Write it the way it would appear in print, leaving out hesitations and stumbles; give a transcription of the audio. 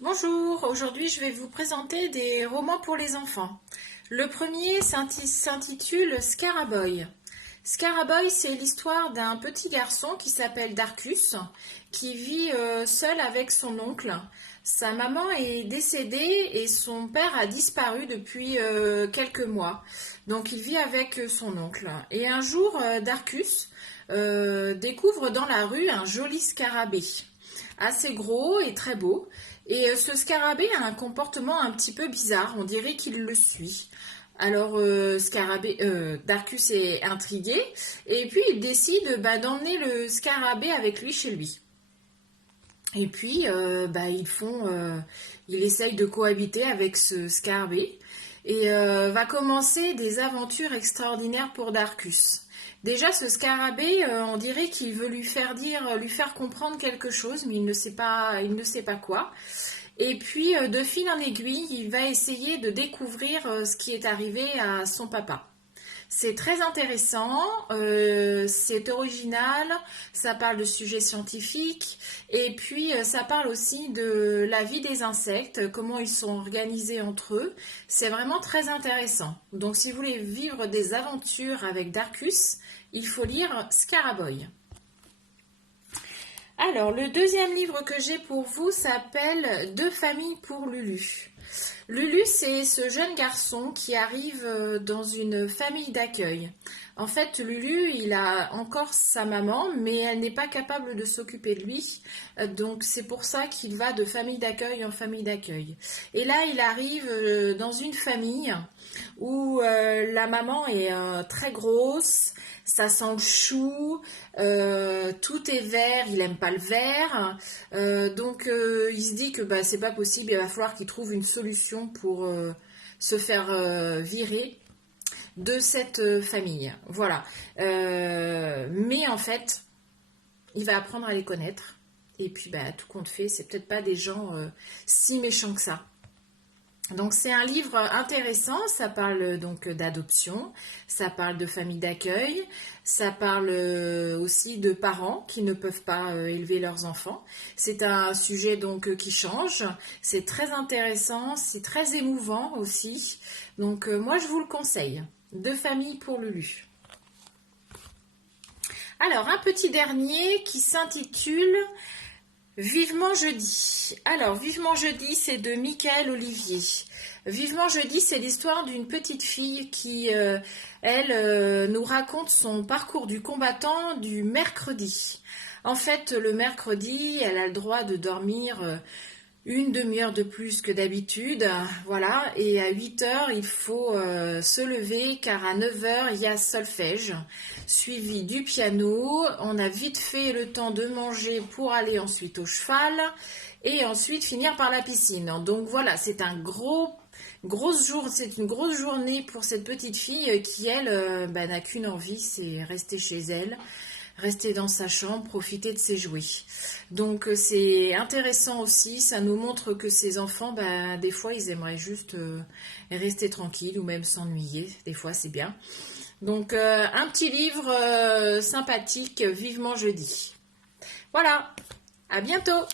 Bonjour, aujourd'hui je vais vous présenter des romans pour les enfants. Le premier s'intitule Scaraboy. Scaraboy, c'est l'histoire d'un petit garçon qui s'appelle Darkus, qui vit seul avec son oncle. Sa maman est décédée et son père a disparu depuis quelques mois. Donc il vit avec son oncle. Et un jour, Darkus découvre dans la rue un joli scarabée, assez gros et très beau. Et ce scarabée a un comportement un petit peu bizarre, on dirait qu'il le suit. Alors Darkus est intrigué et puis il décide d'emmener le scarabée avec lui chez lui. Et puis il essaye de cohabiter avec ce scarabée et va commencer des aventures extraordinaires pour Darkus. Déjà, ce scarabée, on dirait qu'il veut lui faire comprendre quelque chose, mais il ne sait pas quoi. Et puis, de fil en aiguille, il va essayer de découvrir ce qui est arrivé à son papa. C'est très intéressant, c'est original, ça parle de sujets scientifiques et puis ça parle aussi de la vie des insectes, comment ils sont organisés entre eux. C'est vraiment très intéressant. Donc si vous voulez vivre des aventures avec Darkus, il faut lire Scaraboy. Alors, le deuxième livre que j'ai pour vous s'appelle Deux familles pour Lulu. Lulu, c'est ce jeune garçon qui arrive dans une famille d'accueil. En fait, Lulu, il a encore sa maman, mais elle n'est pas capable de s'occuper de lui. Donc, c'est pour ça qu'il va de famille d'accueil en famille d'accueil. Et là, il arrive dans une famille où la maman est très grosse, ça sent le chou, tout est vert, il aime pas le vert, il se dit que c'est pas possible, il va falloir qu'il trouve une solution pour se faire virer de cette famille. Voilà. Mais en fait, il va apprendre à les connaître. Et puis, tout compte fait, c'est peut-être pas des gens si méchants que ça. Donc c'est un livre intéressant, ça parle donc d'adoption, ça parle de famille d'accueil, ça parle aussi de parents qui ne peuvent pas élever leurs enfants. C'est un sujet donc qui change, c'est très intéressant, c'est très émouvant aussi. Donc moi je vous le conseille, Deux familles pour Lulu. Alors un petit dernier qui s'intitule Vivement jeudi. Alors, Vivement jeudi, c'est de Michael Olivier. Vivement jeudi, c'est l'histoire d'une petite fille qui, nous raconte son parcours du combattant du mercredi. En fait, le mercredi, elle a le droit de dormir une demi-heure de plus que d'habitude, voilà, et à 8 heures, il faut se lever car à 9 heures, il y a solfège, suivi du piano, on a vite fait le temps de manger pour aller ensuite au cheval, et ensuite finir par la piscine. Donc voilà, c'est une grosse journée pour cette petite fille qui, elle, n'a qu'une envie, c'est rester chez elle, rester dans sa chambre, profiter de ses jouets. Donc c'est intéressant aussi, ça nous montre que ces enfants, des fois, ils aimeraient juste rester tranquilles ou même s'ennuyer. Des fois, c'est bien. Donc un petit livre sympathique, Vivement jeudi. Voilà, à bientôt!